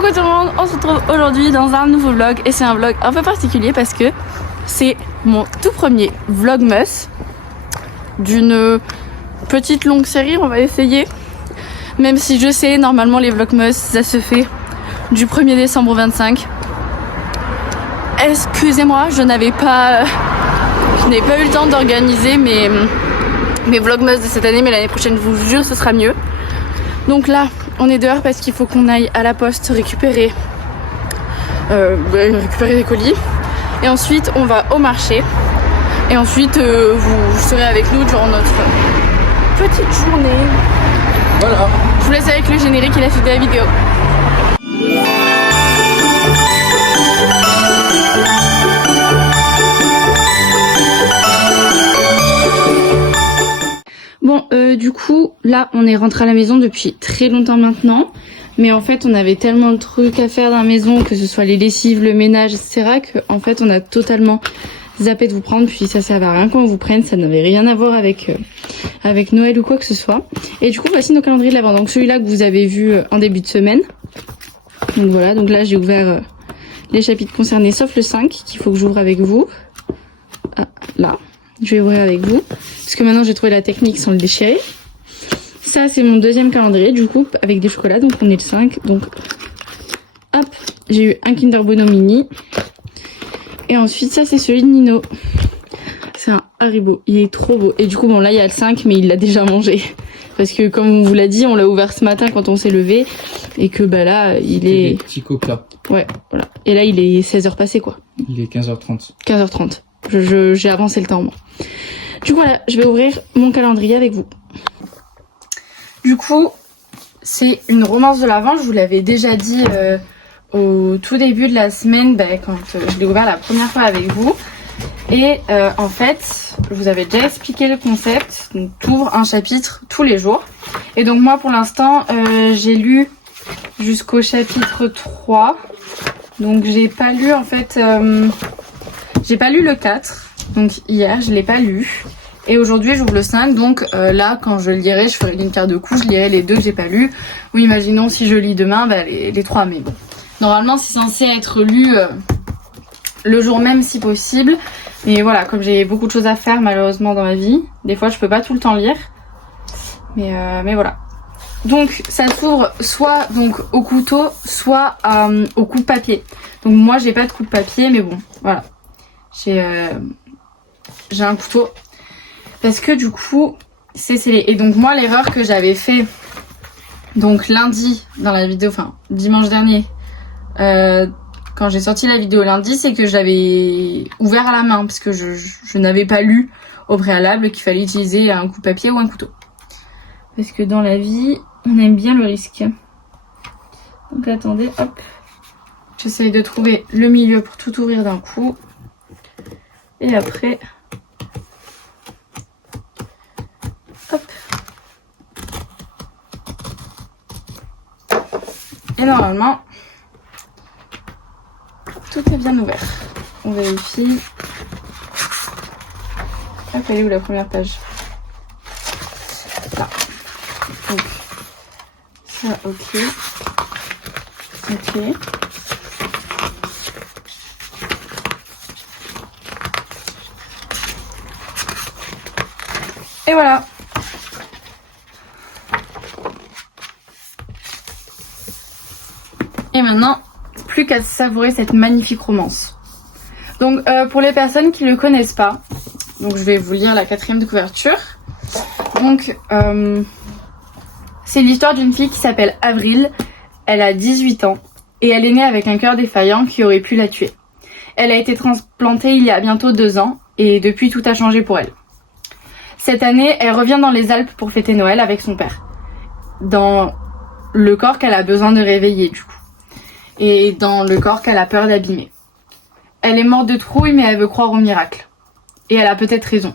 Coucou tout le monde, on se retrouve aujourd'hui dans un nouveau vlog et c'est un vlog un peu particulier parce que c'est mon tout premier vlogmas d'une petite longue série, on va essayer. Même si je sais, normalement les vlogmas ça se fait du 1er décembre au 25. Excusez-moi, je n'avais pas eu le temps d'organiser mes vlogmas de cette année, mais l'année prochaine, je vous jure, ce sera mieux. Donc là, on est dehors parce qu'il faut qu'on aille à la poste récupérer des colis. Et ensuite, on va au marché. Et ensuite, vous serez avec nous durant notre petite journée. Voilà. Je vous laisse avec le générique et la suite de la vidéo. Bon, du coup, là, on est rentré à la maison depuis très longtemps maintenant. Mais en fait, on avait tellement de trucs à faire dans la maison, que ce soit les lessives, le ménage, etc., qu'en fait, on a totalement zappé de vous prendre. Puis ça servait à rien qu'on vous prenne, ça n'avait rien à voir avec Noël ou quoi que ce soit. Et du coup, voici nos calendriers de l'Avent. Donc celui-là que vous avez vu en début de semaine. Donc voilà, donc là, j'ai ouvert les chapitres concernés, sauf le 5, qu'il faut que j'ouvre avec vous. Ah, là. Je vais ouvrir avec vous, parce que maintenant j'ai trouvé la technique sans le déchirer. Ça c'est mon deuxième calendrier du coup, avec des chocolats, donc on est le 5. Donc hop, j'ai eu un Kinder Bueno mini. Et ensuite ça c'est celui de Nino. C'est un Haribo, il est trop beau. Et du coup bon là il y a le 5 mais il l'a déjà mangé. Parce que comme on vous l'a dit, on l'a ouvert ce matin quand on s'est levé. Et que bah là il est... Des petits coca. Ouais, voilà. Et là il est 16h passé quoi. Il est 15h30. 15h30. J'ai avancé le temps moi. Du coup voilà, je vais ouvrir mon calendrier avec vous. Du coup, c'est une romance de l'Avent, je vous l'avais déjà dit au tout début de la semaine, quand je l'ai ouvert la première fois avec vous. Et en fait, je vous avais déjà expliqué le concept, donc tu ouvres un chapitre tous les jours. Et donc moi pour l'instant, j'ai lu jusqu'au chapitre 3. Donc j'ai pas lu en fait... j'ai pas lu le 4, donc hier je l'ai pas lu. Et aujourd'hui j'ouvre le 5, donc là quand je lirai, je ferai une carte de coup, je lirai les 2 que j'ai pas lu. Ou imaginons si je lis demain, les 3, mais bon. Normalement c'est censé être lu le jour même si possible. Mais voilà, comme j'ai beaucoup de choses à faire malheureusement dans ma vie, des fois je peux pas tout le temps lire. Mais voilà. Donc ça s'ouvre soit donc au couteau, soit au coup de papier. Donc moi j'ai pas de coup de papier, mais bon, voilà. J'ai un couteau parce que du coup c'est scellé. Et donc moi l'erreur que j'avais fait donc lundi dans la vidéo, enfin dimanche dernier, quand j'ai sorti la vidéo lundi, c'est que j'avais ouvert à la main parce que je n'avais pas lu au préalable qu'il fallait utiliser un coup de papier ou un couteau, parce que dans la vie on aime bien le risque. Donc attendez, hop, j'essaye de trouver le milieu pour tout ouvrir d'un coup. Et après, hop. Et normalement, tout est bien ouvert. On vérifie. Hop, elle est où la première page? Là. Donc, ça, ok. Ok. Et voilà. Et maintenant, plus qu'à savourer cette magnifique romance. Donc pour les personnes qui ne le connaissent pas, donc je vais vous lire la 4e de couverture. Donc c'est l'histoire d'une fille qui s'appelle Avril. Elle a 18 ans et elle est née avec un cœur défaillant qui aurait pu la tuer. Elle a été transplantée il y a bientôt 2 ans et depuis tout a changé pour elle. Cette année, elle revient dans les Alpes pour fêter Noël avec son père. Dans le corps qu'elle a besoin de réveiller du coup. Et dans le corps qu'elle a peur d'abîmer. Elle est morte de trouille mais elle veut croire au miracle. Et elle a peut-être raison.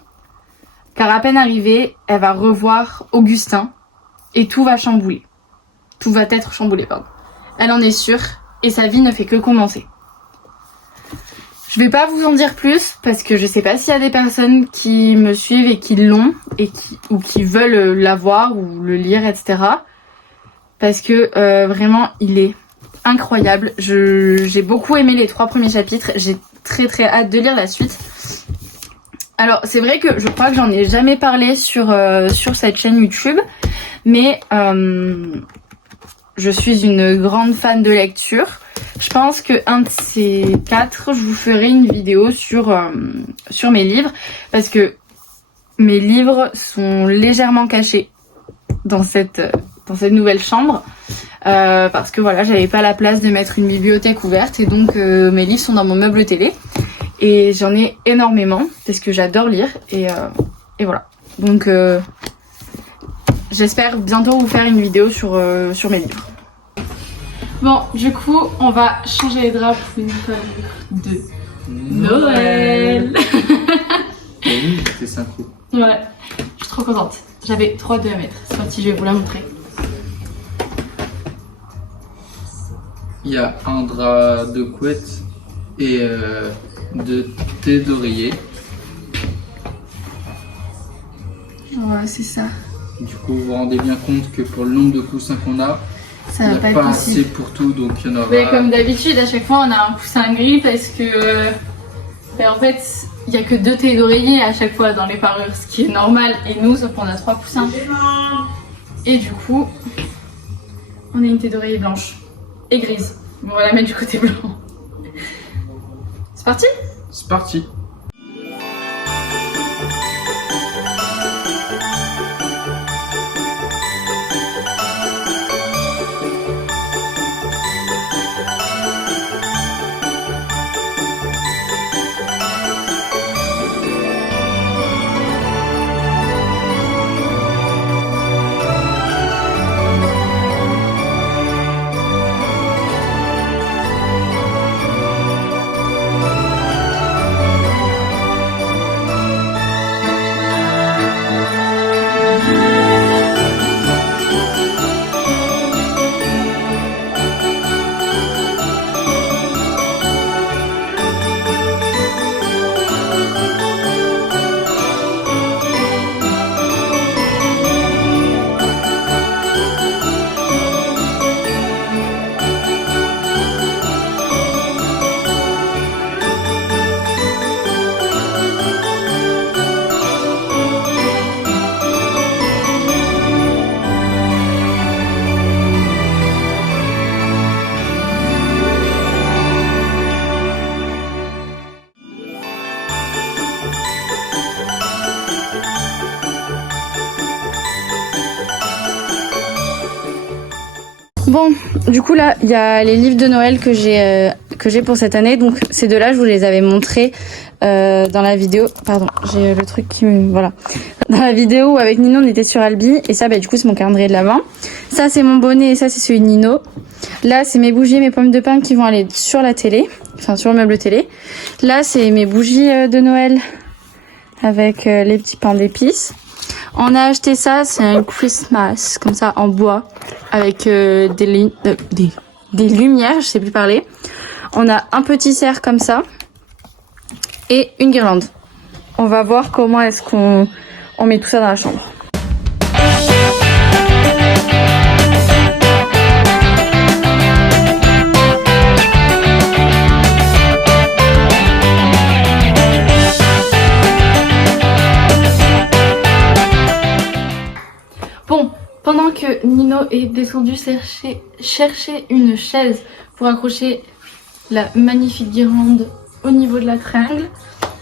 Car à peine arrivée, elle va revoir Augustin et tout va chambouler. Tout va être chamboulé, pardon. Elle en est sûre et sa vie ne fait que commencer. Je vais pas vous en dire plus parce que je sais pas s'il y a des personnes qui me suivent et qui l'ont ou qui veulent l'avoir ou le lire, etc. Parce que vraiment il est incroyable. J'ai beaucoup aimé les 3 premiers chapitres. J'ai très hâte de lire la suite. Alors c'est vrai que je crois que j'en ai jamais parlé sur cette chaîne YouTube, mais je suis une grande fan de lecture. Je pense que un de ces 4, je vous ferai une vidéo sur mes livres, parce que mes livres sont légèrement cachés dans cette nouvelle chambre, parce que voilà, j'avais pas la place de mettre une bibliothèque ouverte, et donc mes livres sont dans mon meuble télé. Et j'en ai énormément parce que j'adore lire et voilà. Donc j'espère bientôt vous faire une vidéo sur mes livres. Bon, du coup, on va changer les draps pour une parure de Noël. Oui, c'était synchro. Ouais, je suis trop contente. J'avais 3 2 à mettre. C'est parti, je vais vous la montrer. Il y a un drap de couette et de thé d'oreiller. Voilà, c'est ça. Du coup, vous vous rendez bien compte que pour le nombre de coussins qu'on a, Ça il va n'y pas a être pas possible. assez pour tout, donc il y en aura. Mais comme d'habitude, à chaque fois, on a un coussin gris parce que en fait, il n'y a que 2 thés d'oreiller à chaque fois dans les parures, ce qui est normal. Et nous, sauf qu'on a 3 coussins. Et du coup, on a une thé d'oreiller blanche et grise. On va la mettre du côté blanc. C'est parti? C'est parti. Bon, du coup là, il y a les livres de Noël que j'ai pour cette année. Donc ces 2-là, je vous les avais montrés dans la vidéo. Pardon, j'ai le truc qui me... Voilà. Dans la vidéo où avec Nino, on était sur Albi. Et ça, bah, du coup, c'est mon calendrier de l'Avent. Ça, c'est mon bonnet et ça, c'est celui de Nino. Là, c'est mes bougies et mes pommes de pin qui vont aller sur la télé. Enfin, sur le meuble télé. Là, c'est mes bougies de Noël avec les petits pains d'épices. On a acheté ça, c'est un Christmas, comme ça, en bois, avec des lumières, je sais plus parler. On a un petit cerf comme ça, et une guirlande. On va voir comment est-ce qu'on met tout ça dans la chambre. Bon, pendant que Nino est descendu chercher une chaise pour accrocher la magnifique guirlande au niveau de la triangle,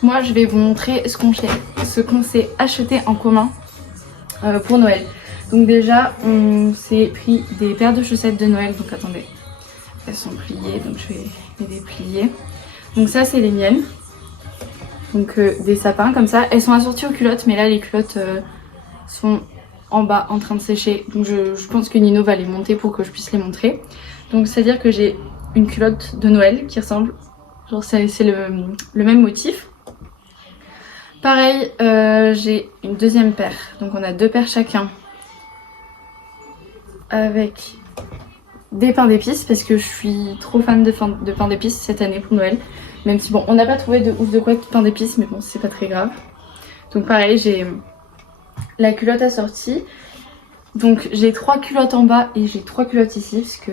moi je vais vous montrer ce qu'on s'est acheté en commun pour Noël. Donc déjà, on s'est pris des paires de chaussettes de Noël. Donc attendez, elles sont pliées, donc je vais les déplier. Donc ça, c'est les miennes. Donc des sapins comme ça. Elles sont assorties aux culottes, mais là les culottes sont en bas en train de sécher. Donc je pense que Nino va les monter pour que je puisse les montrer. Donc c'est à dire que j'ai une culotte de Noël qui ressemble, genre c'est le même motif. Pareil, j'ai une deuxième paire. Donc on a 2 paires chacun. Avec des pains d'épices parce que je suis trop fan de pain d'épices cette année pour Noël. Même si bon, on n'a pas trouvé de ouf de quoi de pain d'épices, mais bon, c'est pas très grave. Donc pareil, j'ai la culotte assortie. Donc j'ai 3 culottes en bas et j'ai 3 culottes ici parce que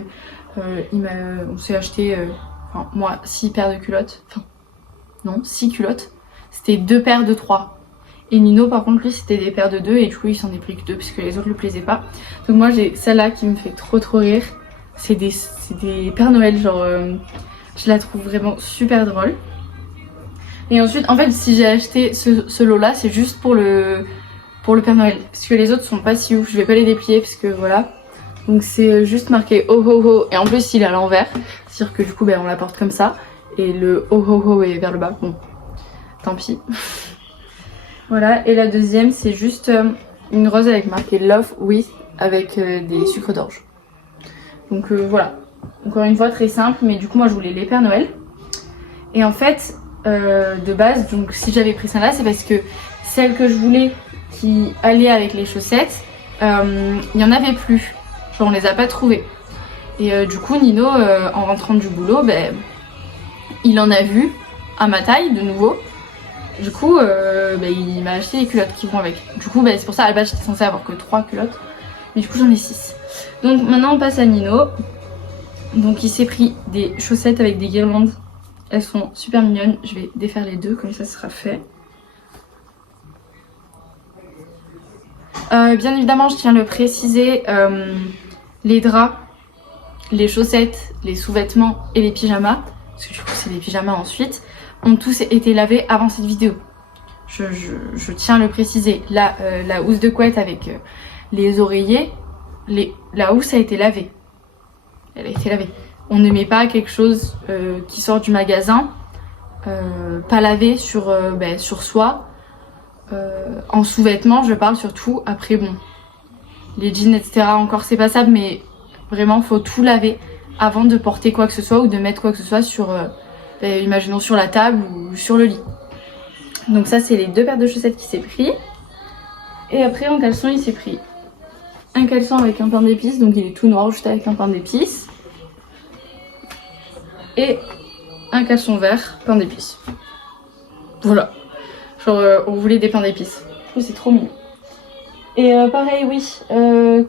On s'est acheté, enfin moi 6 paires de culottes, enfin non 6 culottes, c'était 2 paires de 3. Et Nino par contre lui c'était des paires de 2 et du coup il s'en est pris que 2 parce que les autres lui plaisaient pas. Donc moi j'ai celle-là qui me fait trop rire, c'est des Pères Noël genre je la trouve vraiment super drôle. Et ensuite en fait si j'ai acheté ce lot là c'est juste pour le Père Noël parce que les autres sont pas si ouf, je vais pas les déplier parce que voilà. Donc c'est juste marqué oh ho ho et en plus il est à l'envers, c'est-à-dire que du coup on la porte comme ça et le oh ho ho est vers le bas, bon tant pis. Voilà, et la deuxième c'est juste une rose avec marqué love with avec des sucres d'orge. Donc voilà, encore une fois très simple mais du coup moi je voulais les Pères Noël. Et en fait de base donc si j'avais pris celle-là c'est parce que celle que je voulais qui allait avec les chaussettes, il y en avait plus. Genre on les a pas trouvées. Et du coup Nino en rentrant du boulot, il en a vu à ma taille de nouveau. Du coup il m'a acheté les culottes qui vont avec. Du coup c'est pour ça à la base j'étais censée avoir que 3 culottes. Mais du coup j'en ai 6. Donc maintenant on passe à Nino. Donc il s'est pris des chaussettes avec des guirlandes. Elles sont super mignonnes. Je vais défaire les deux comme ça sera fait. Bien évidemment je tiens à le préciser, les draps, les chaussettes, les sous-vêtements et les pyjamas, parce que du coup c'est les pyjamas ensuite, ont tous été lavés avant cette vidéo. Je tiens à le préciser. Là, la housse de couette avec les oreillers, la housse a été lavée. Elle a été lavée. On ne met pas quelque chose qui sort du magasin, pas lavé sur soi. En sous-vêtements je parle surtout. Après bon les jeans etc encore c'est passable mais vraiment faut tout laver avant de porter quoi que ce soit ou de mettre quoi que ce soit sur imaginons sur la table ou sur le lit. Donc ça c'est les 2 paires de chaussettes qu'il s'est pris. Et après en caleçon il s'est pris un caleçon avec un pain d'épices, donc il est tout noir juste avec un pain d'épices, et un caleçon vert pain d'épices. Voilà. Genre on voulait des pains d'épices. Je trouve c'est trop mignon. Et pareil oui,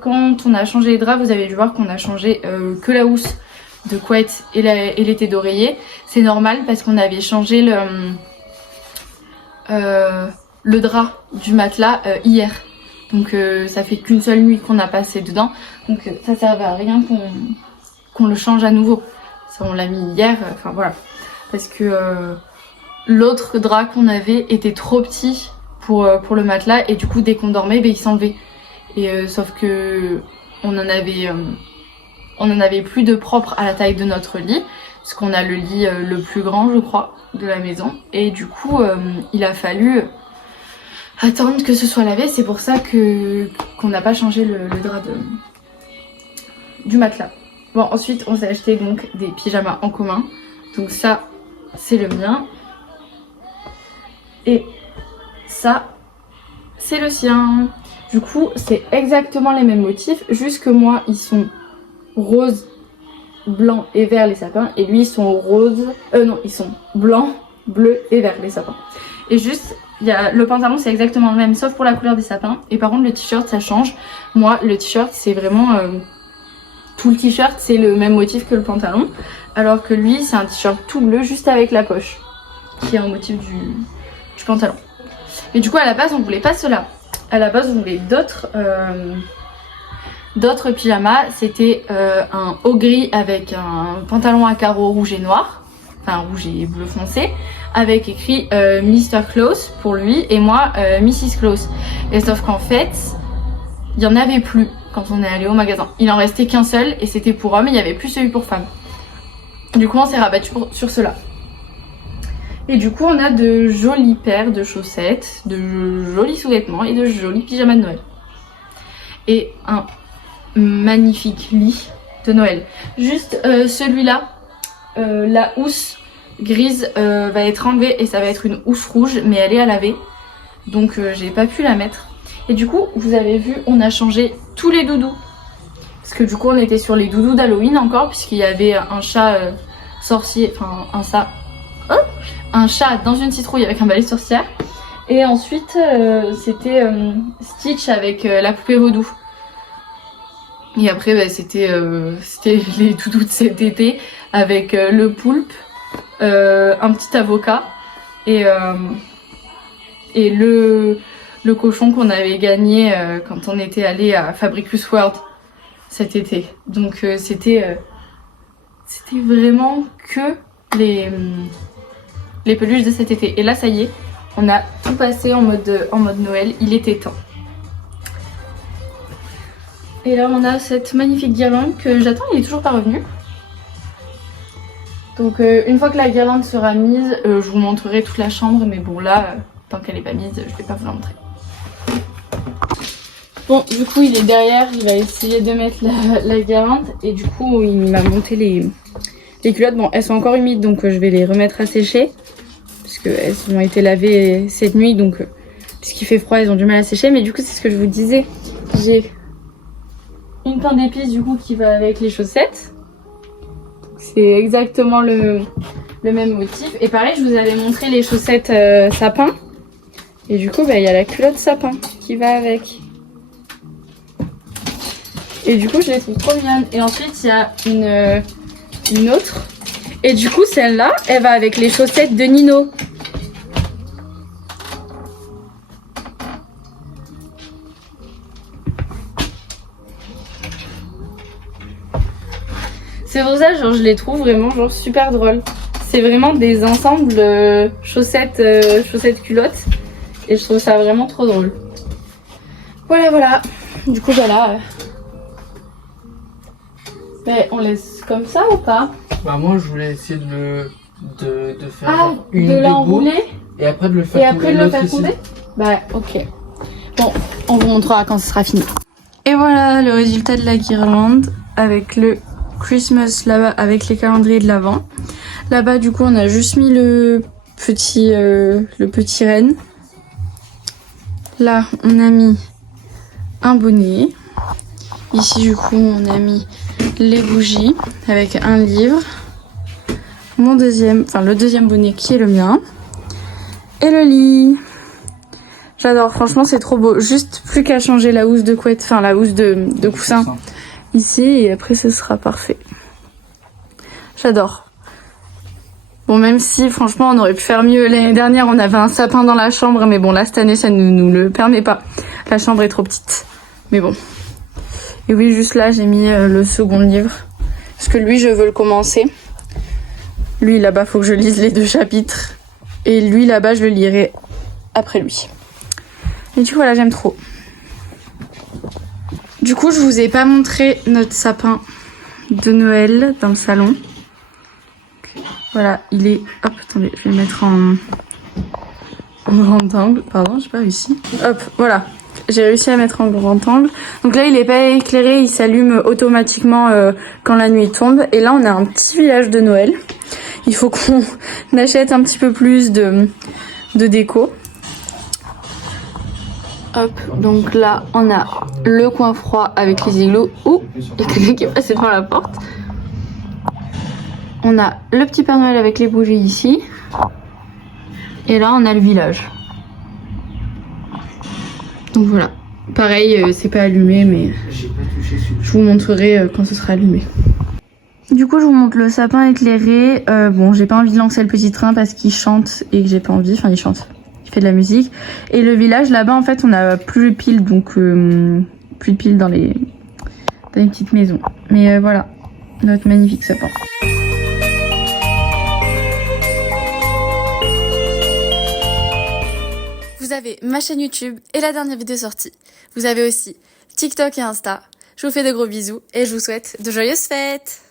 quand on a changé les draps, vous avez dû voir qu'on a changé que la housse de couette et l'été d'oreiller. C'est normal parce qu'on avait changé le drap du matelas hier. Donc ça fait qu'une seule nuit qu'on a passé dedans. Donc ça servait à rien qu'on le change à nouveau. Ça on l'a mis hier, enfin voilà. Parce que l'autre drap qu'on avait était trop petit pour le matelas et du coup dès qu'on dormait il s'enlevait. Et sauf que on en avait plus de propre à la taille de notre lit parce qu'on a le lit le plus grand je crois de la maison et du coup il a fallu attendre que ce soit lavé. C'est pour ça qu'on n'a pas changé le drap du matelas. Bon ensuite on s'est acheté donc des pyjamas en commun. Donc ça c'est le mien. Et ça, c'est le sien. Du coup, c'est exactement les mêmes motifs, juste que moi, ils sont rose, blanc et vert les sapins, et lui, ils sont rose... non, ils sont blanc, bleu et vert les sapins. Et juste, le pantalon, c'est exactement le même, sauf pour la couleur des sapins. Et par contre, le t-shirt, ça change. Moi, le t-shirt, c'est vraiment... tout le t-shirt, c'est le même motif que le pantalon. Alors que lui, c'est un t-shirt tout bleu, juste avec la poche, qui est en motif du pantalon. Mais du coup à la base on voulait pas cela. À la base on voulait d'autres pyjamas. C'était un haut gris avec un pantalon à carreaux rouge et noir, enfin rouge et bleu foncé, avec écrit Mr. Close pour lui et moi Mrs. Close. Et sauf qu'en fait il y en avait plus quand on est allé au magasin. Il en restait qu'un seul et c'était pour homme et il n'y avait plus celui pour femme. Du coup on s'est rabattu sur cela. Et du coup on a de jolies paires de chaussettes, de jolis sous-vêtements et de jolis pyjamas de Noël. Et un magnifique lit de Noël. Juste celui-là, la housse grise va être enlevée et ça va être une housse rouge mais elle est à laver. Donc j'ai pas pu la mettre. Et du coup vous avez vu on a changé tous les doudous. Parce que du coup on était sur les doudous d'Halloween encore puisqu'il y avait un chat sorcier, enfin un chat dans une citrouille avec un balai de sorcière. Et ensuite c'était Stitch avec la poupée vaudou. Et après bah, c'était les toutous de cet été avec le poulpe, un petit avocat et le cochon qu'on avait gagné quand on était allé à Fabricus World cet été. Donc c'était vraiment que les peluches de cet été. Et là ça y est, on a tout passé en mode Noël, il était temps. Et là on a cette magnifique guirlande que j'attends, il est toujours pas revenu. Donc une fois que la guirlande sera mise, je vous montrerai toute la chambre, mais bon là, tant qu'elle est pas mise, je vais pas vous la montrer. Bon, du coup il est derrière, il va essayer de mettre la guirlande et du coup il m'a monté les culottes. Bon, elles sont encore humides donc je vais les remettre à sécher parce qu'elles ont été lavées cette nuit, donc puisqu'il fait froid, elles ont du mal à sécher. Mais du coup c'est ce que je vous disais, j'ai une pain d'épices du coup qui va avec les chaussettes. C'est exactement le même motif. Et pareil, je vous avais montré les chaussettes sapin. Et du coup, bah, y a la culotte sapin qui va avec. Et du coup, je les trouve trop mignonnes. Et ensuite, il y a une autre. Et du coup, celle-là, elle va avec les chaussettes de Nino. C'est pour ça, genre, je les trouve vraiment genre super drôles. C'est vraiment des ensembles chaussettes culottes. Et je trouve ça vraiment trop drôle. Voilà. Du coup, voilà. Mais on laisse comme ça ou pas? Bah moi je voulais essayer de faire une de l'enrouler et après de le faire et après de le faire couler. Bah ok. Bon, on vous montrera quand ce sera fini. Et voilà le résultat de la guirlande avec le Christmas là-bas, avec les calendriers de l'Avent. Là-bas du coup on a juste mis le petit renne. Là on a mis un bonnet. Ici du coup on a mis les bougies avec un livre. Le deuxième bonnet qui est le mien. Et le lit. J'adore, franchement c'est trop beau. Juste plus qu'à changer la housse de couette, enfin la housse de coussin ici et après ce sera parfait. J'adore. Bon, même si franchement on aurait pu faire mieux. L'année dernière on avait un sapin dans la chambre, mais bon là cette année ça ne nous le permet pas. La chambre est trop petite. Mais bon. Et oui, juste là j'ai mis le second livre. Parce que lui je veux le commencer. Lui là-bas faut que je lise les 2 chapitres. Et lui là-bas je le lirai après lui. Et du coup voilà, j'aime trop. Du coup je vous ai pas montré notre sapin de Noël dans le salon. Voilà, il est... Hop, attendez, je vais le mettre en grand angle. Pardon, j'ai pas réussi. Hop, voilà. J'ai réussi à mettre en grand angle. Donc là, il est pas éclairé, il s'allume automatiquement quand la nuit tombe. Et là, on a un petit village de Noël. Il faut qu'on achète un petit peu plus de déco. Hop, donc là, on a le coin froid avec les igloos. Ouh, il y a quelqu'un qui est passé devant la porte. On a le petit Père Noël avec les bougies ici. Et là, on a le village. Donc voilà. Pareil, c'est pas allumé, mais je vous montrerai quand ce sera allumé. Du coup, je vous montre le sapin éclairé. Bon, j'ai pas envie de lancer le petit train parce qu'il chante et que j'ai pas envie. Enfin, il chante. Il fait de la musique. Et le village, là-bas, en fait, on a plus de piles. Donc, plus de piles dans les petites maisons. Mais voilà, notre magnifique sapin. Vous avez ma chaîne YouTube et la dernière vidéo sortie. Vous avez aussi TikTok et Insta. Je vous fais de gros bisous et je vous souhaite de joyeuses fêtes!